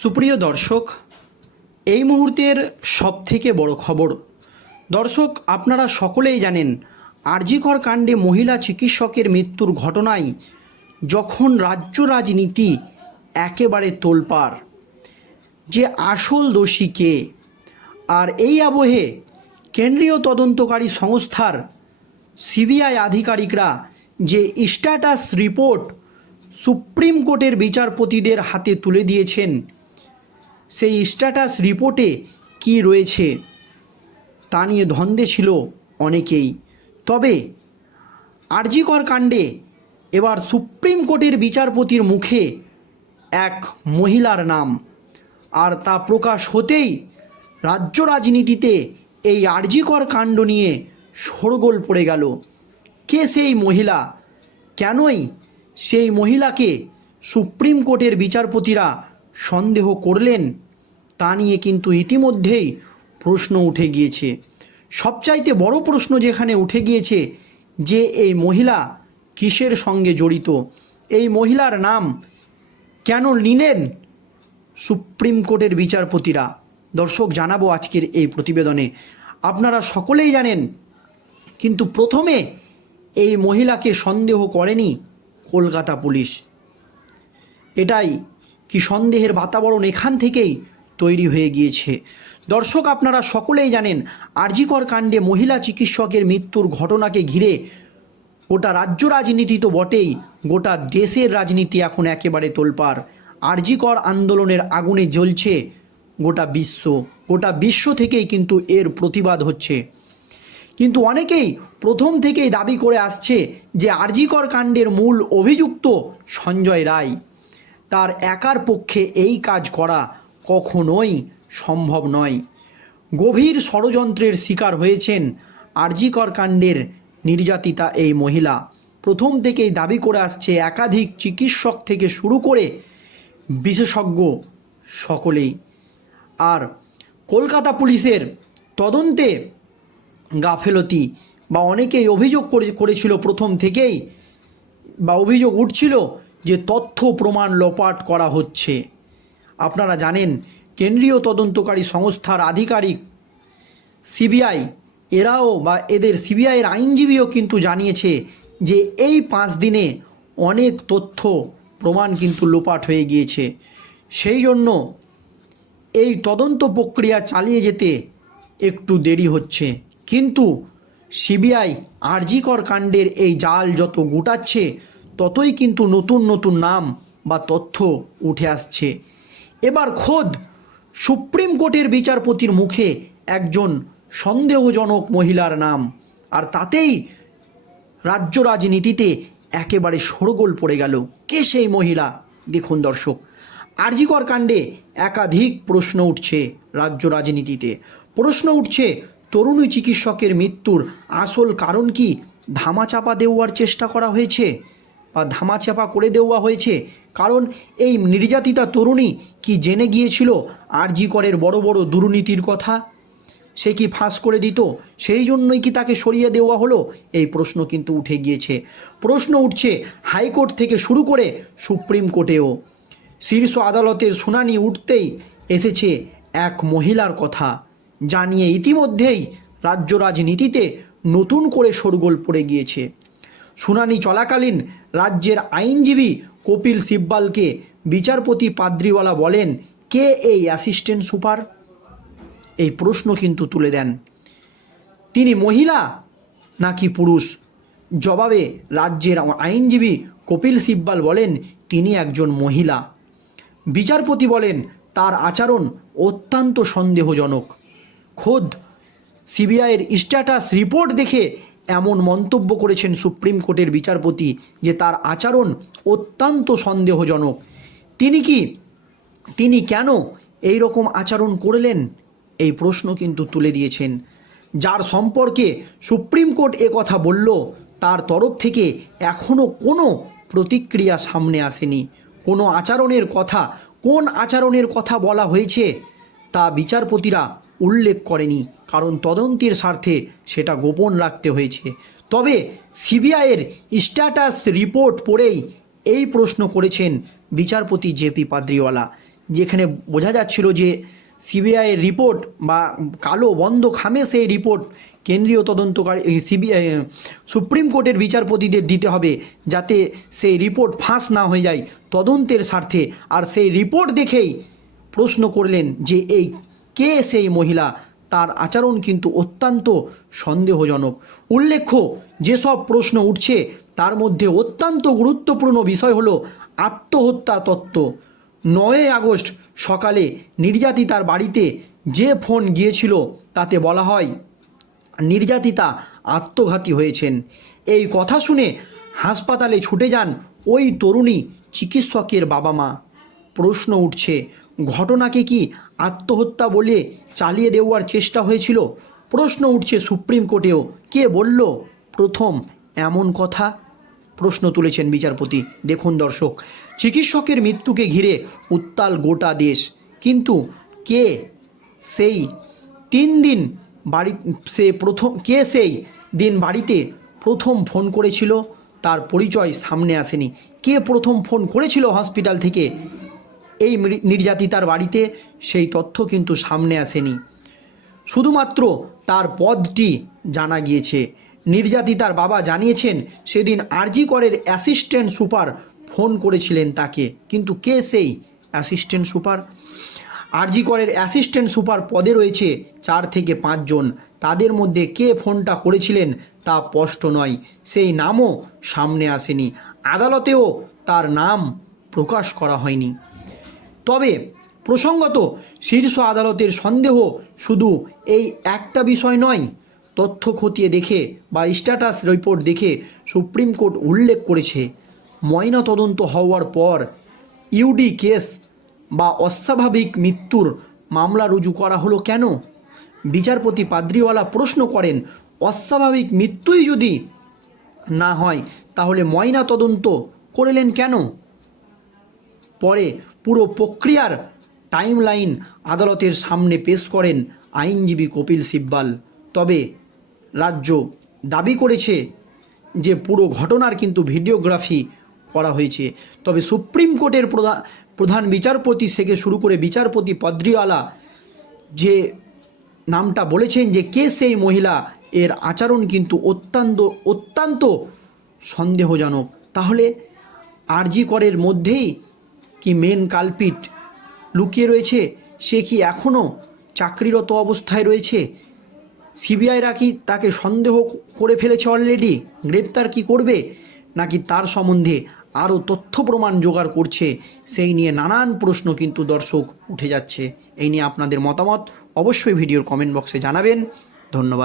সুপ্রিয় দর্শক, এই মুহূর্তের সব থেকে বড় খবর। দর্শক, আপনারা সকলেই জানেন, আরজিকর কাণ্ডে মহিলা চিকিৎসকের মৃত্যুর ঘটনায় যখন রাজ্য রাজনীতি একেবারে তোলপাড়। যে আসল দোষী কে? আর এই আবহে কেন্দ্রীয় তদন্তকারী সংস্থার সিবিআই আধিকারিকরা যে স্ট্যাটাস রিপোর্ট সুপ্রিম কোর্টের বিচারপতিদের হাতে তুলে দিয়েছেন সেই স্ট্যাটাস রিপোর্টে কি রয়েছে তা নিয়ে ধন্দে ছিল অনেকেই। তবে আরজিকর কাণ্ডে এবার সুপ্রিম কোর্টের বিচারপতির মুখে এক মহিলার নাম। আর তা প্রকাশ হতেই রাজ্য রাজনীতিতে এই আরজিকর কাণ্ড নিয়ে শোরগোল পড়ে গেল। কে সেই মহিলা? কেনই সেই মহিলাকে সুপ্রিম কোর্টের বিচারপতিরা সন্দেহ করলেন, তা নিয়ে কিন্তু ইতিমধ্যেই প্রশ্ন উঠে গিয়েছে। সবচাইতে বড় প্রশ্ন যেখানে উঠে গিয়েছে, যে এই মহিলা কিসের সঙ্গে জড়িত? এই মহিলার নাম কেন নিলেন সুপ্রিম কোর্টের বিচারপতিরা? দর্শক, জানাব আজকের এই প্রতিবেদনে। আপনারা সকলেই জানেন, কিন্তু প্রথমে এই মহিলাকে সন্দেহ করেনি কলকাতা পুলিশ। এটাই কি সন্দেহের বাতাবরণ এখান থেকেই তৈরি হয়ে গিয়েছে। দর্শক, আপনারা সকলেই জানেন, আরজিকর কাণ্ডে মহিলা চিকিৎসকের মৃত্যুর ঘটনাকে ঘিরে গোটা রাজ্য রাজনীতি তো বটেই, গোটা দেশের রাজনীতি এখন একেবারে তোলপার আরজিকর আন্দোলনের আগুনে জ্বলছে গোটা বিশ্ব গোটা বিশ্ব থেকেই কিন্তু এর প্রতিবাদ হচ্ছে। কিন্তু অনেকেই প্রথম থেকেই দাবি করে আসছে যে আরজিকর কাণ্ডের মূল অভিযুক্ত সঞ্জয় রায়। তার একার পক্ষে এই কাজ করা কখনোই সম্ভব নয়। গভীর ষড়যন্ত্রের শিকার হয়েছেন আরজিকর কাণ্ডের নির্যাতিতা এই মহিলা। প্রথম থেকেই দাবি করে আসছে একাধিক চিকিৎসক থেকে শুরু করে বিশেষজ্ঞ সকলেই। আর কলকাতা পুলিশের তদন্তে গাফেলতি বা অনেকেই অভিযোগ করে, করেছিল প্রথম থেকেই বা অভিযোগ উঠছিল যে তথ্য প্রমাণ লোপাট করা হচ্ছে। আপনারা জানেন, কেন্দ্রীয় তদন্তকারী সংস্থার আধিকারিক সিবিআই, এরাও বা এদের সিবিআইয়ের আইনজীবীও কিন্তু জানিয়েছে যে এই পাঁচ দিনে অনেক তথ্য প্রমাণ কিন্তু লোপাট হয়ে গিয়েছে। সেই জন্য এই তদন্ত প্রক্রিয়া চালিয়ে যেতে একটু দেরি হচ্ছে। কিন্তু সিবিআই আরজিকর কাণ্ডের এই জাল যত গুটাচ্ছে ততই কিন্তু নতুন নতুন নাম বা তথ্য উঠে আসছে। এবার খোদ সুপ্রিম কোর্টের বিচারপতির মুখে একজন সন্দেহজনক মহিলার নাম, আর তাতেই রাজ্য রাজনীতিতে একেবারে শোরগোল পড়ে গেল। কে সেই মহিলা? দেখুন দর্শক, আরজিকর কাণ্ডে একাধিক প্রশ্ন উঠছে রাজ্য রাজনীতিতে। প্রশ্ন উঠছে, তরুণী চিকিৎসকের মৃত্যুর আসল কারণ কি? ধামাচাপা দেওয়ার চেষ্টা করা হয়েছে? বা ধামাচাপা করে দেওয়া হয়েছে। কারণ এই নির্যাতিতা তরুণী কি জেনে গিয়েছিল? আরজিকরের বড় বড় দুর্নীতির কথা? সে কি ফাঁস করে দিত? সেই জন্যই কি তাকে সরিয়ে দেওয়া হলো? এই প্রশ্ন কিন্তু উঠে গিয়েছে। প্রশ্ন উঠছে হাইকোর্ট থেকে শুরু করে সুপ্রিম কোর্টেও। শীর্ষ আদালতের শুনানি উঠতেই এসেছে এক মহিলার কথা। জানিয়ে ইতিমধ্যেই রাজ্য রাজনীতিতে নতুন করে শোরগোল পড়ে গিয়েছে। শুনানি চলাকালীন রাজ্যের আইনজীবী কপিল সিব্বালকে বিচারপতি পাদ্রিওয়ালা বলেন, কে এই অ্যাসিস্ট্যান্ট সুপার? এই প্রশ্ন কিন্তু তুলে দেন। তিনি মহিলা নাকি পুরুষ? জবাবে রাজ্যের আইনজীবী কপিল সিব্বাল বলেন, তিনি একজন মহিলা। বিচারপতি বলেন, তার আচরণ অত্যন্ত সন্দেহজনক। খোদ সিবিআইয়ের স্ট্যাটাস রিপোর্ট দেখে এমন মন্তব্য করেছেন সুপ্রিম কোর্টের বিচারপতি যে তার আচরণ অত্যন্ত সন্দেহজনক। তিনি কি, তিনি কেন এই রকম আচরণ করলেন? এই প্রশ্ন কিন্তু তুলে দিয়েছেন। যার সম্পর্কে সুপ্রিম কোর্ট এ কথা বলল, তার তরফ থেকে এখনও কোনো প্রতিক্রিয়া সামনে আসেনি। কোনো আচরণের কথা, কোন আচরণের কথা বলা হয়েছে তা বিচারপতিরা উল্লেখ করেনি, কারণ তদন্তের স্বার্থে সেটা গোপন রাখতে হয়েছে। তবে সিবিআইয়ের স্ট্যাটাস রিপোর্ট পড়েই এই প্রশ্ন করেছেন বিচারপতি জেপি পাদ্রিওয়ালা, যেখানে বোঝা যাচ্ছিল যে সিবিআইয়ের রিপোর্ট বা কালো বন্ধ খামে সেই রিপোর্ট কেন্দ্রীয় তদন্তকারী সিবিআই সুপ্রিম কোর্টের বিচারপতিদের দিতে হবে যাতে সেই রিপোর্ট ফাঁস না হয়ে যায়। তদন্তের স্বার্থে আর সেই রিপোর্ট দেখেই প্রশ্ন করলেন যে এই কে সেই মহিলা? তার আচরণ কিন্তু অত্যন্ত সন্দেহজনক। উল্লেখ্য, যেসব প্রশ্ন উঠছে, তার মধ্যে অত্যন্ত গুরুত্বপূর্ণ বিষয় হলো আত্মহত্যা তত্ত্ব। নয় আগস্ট সকালে নির্যাতিতার বাড়িতে যে ফোন গিয়েছিল, তাতে বলা হয়, নির্যাতিতা আত্মঘাতী হয়েছেন। এই কথা শুনে হাসপাতালে ছুটে যান ওই তরুণী চিকিৎসকের বাবা মা। প্রশ্ন উঠছে ঘটনাকে কি আত্মহত্যা বলে চালিয়ে দেওয়ার চেষ্টা হয়েছিল? প্রশ্ন উঠছে সুপ্রিম কোর্টেও। কে বলল প্রথম এমন কথা? প্রশ্ন তুলেছেন বিচারপতি। দেখুন দর্শক, চিকিৎসকের মৃত্যুকে ঘিরে উত্তাল গোটা দেশ। কিন্তু কে সেই তিন দিন বাড়ি, সে প্রথম, কে সেই দিন বাড়িতে প্রথম ফোন করেছিল? তার পরিচয় সামনে আসেনি। কে প্রথম ফোন করেছিল হসপিটাল থেকে? এই নির্যাতিতার বাড়িতে সেই তথ্য কিন্তু সামনে আসেনি। শুধুমাত্র তার পদটি জানা গিয়েছে। নির্যাতিতার বাবা জানিয়েছেন, সেদিন আরজি করের অ্যাসিস্ট্যান্ট সুপার ফোন করেছিলেন তাকে। কিন্তু কে সেই অ্যাসিস্ট্যান্ট সুপার? আরজি করের অ্যাসিস্ট্যান্ট সুপার পদে রয়েছে চার থেকে পাঁচজন তাদের মধ্যে কে ফোনটা করেছিলেন তা স্পষ্ট নয়। সেই নামও সামনে আসেনি। আদালতেও তার নাম প্রকাশ করা হয়নি। তবে প্রসঙ্গত শীর্ষ আদালতের সন্দেহ শুধু এই একটা বিষয় নয়, তথ্য খতিয়ে দেখে বা স্ট্যাটাস রিপোর্ট দেখে সুপ্রিম কোর্ট উল্লেখ করেছে। ময়না তদন্ত হওয়ার পর ইউডি কেস বা অস্বাভাবিক মৃত্যুর মামলা রুজু করা হলো কেন? বিচারপতি পাদ্রিওয়ালা প্রশ্ন করেন, অস্বাভাবিক মৃত্যুই যদি না হয়, তাহলে ময়না তদন্ত করলেন কেন? পরে পুরো প্রক্রিয়ার টাইমলাইন আদালতের সামনে পেশ করেন আইনজীবী কপিল সিব্বাল। তবে রাজ্য দাবি করেছে যে পুরো ঘটনার কিন্তু ভিডিওগ্রাফি করা হয়েছে। তবে সুপ্রিম কোর্টের প্রধান প্রধান বিচারপতি থেকে শুরু করে বিচারপতি পদ্রিওয়ালা যে নামটা বলেছেন যে কে সেই মহিলা, এর আচরণ কিন্তু অত্যন্ত অত্যন্ত সন্দেহজনক। তাহলে আরজি করের মধ্যেই কি মেন কালপিট? লুকিয়ে রয়েছে? সে কি এখনও চাকরিরত অবস্থায় রয়েছে? সিবিআইরা কি তাকে সন্দেহ করে ফেলেছে অলরেডি গ্রেপ্তার কি করবে? নাকি তার সম্বন্ধে আরও তথ্য প্রমাণ জোগাড় করছে? সেই নিয়ে নানান প্রশ্ন কিন্তু দর্শক উঠে যাচ্ছে। এই নিয়ে আপনাদের মতামত অবশ্যই ভিডিওর কমেন্ট বক্সে জানাবেন। ধন্যবাদ।